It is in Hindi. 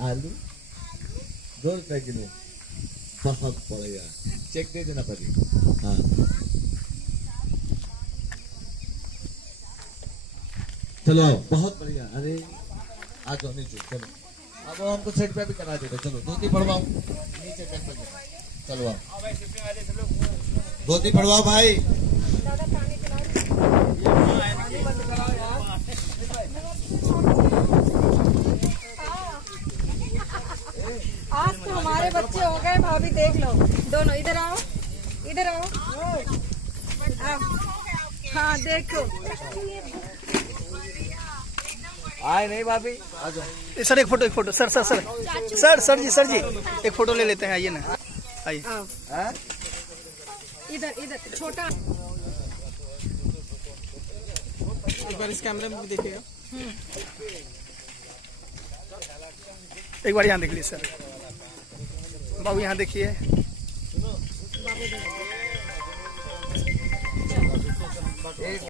आलू 2 रुपए किलो, बहुत बढ़िया। चेक दे देना पति। हाँ चलो बहुत बढ़िया। अरे आ जाओ नीचे, चलो अब हमको सेट पे भी करा देते। चलो धोती पड़वाओ नीचे बेड पर, चलो आओ धोती पड़वाओ भाई। आज तो हमारे बच्चे हो गए भाभी, देख लो दोनों। इधर आओ, इधर आओ। हाँ देखो, आए नहीं भाभी, आ जाओ। सर एक फोटो सर जी एक फोटो ले लेते हैं। आइए ना, आइए। इधर छोटा एक बार इस कैमरे में भी देखिएगा। एक बार यहाँ देख लीजिए सर। बाबू यहाँ देखिए।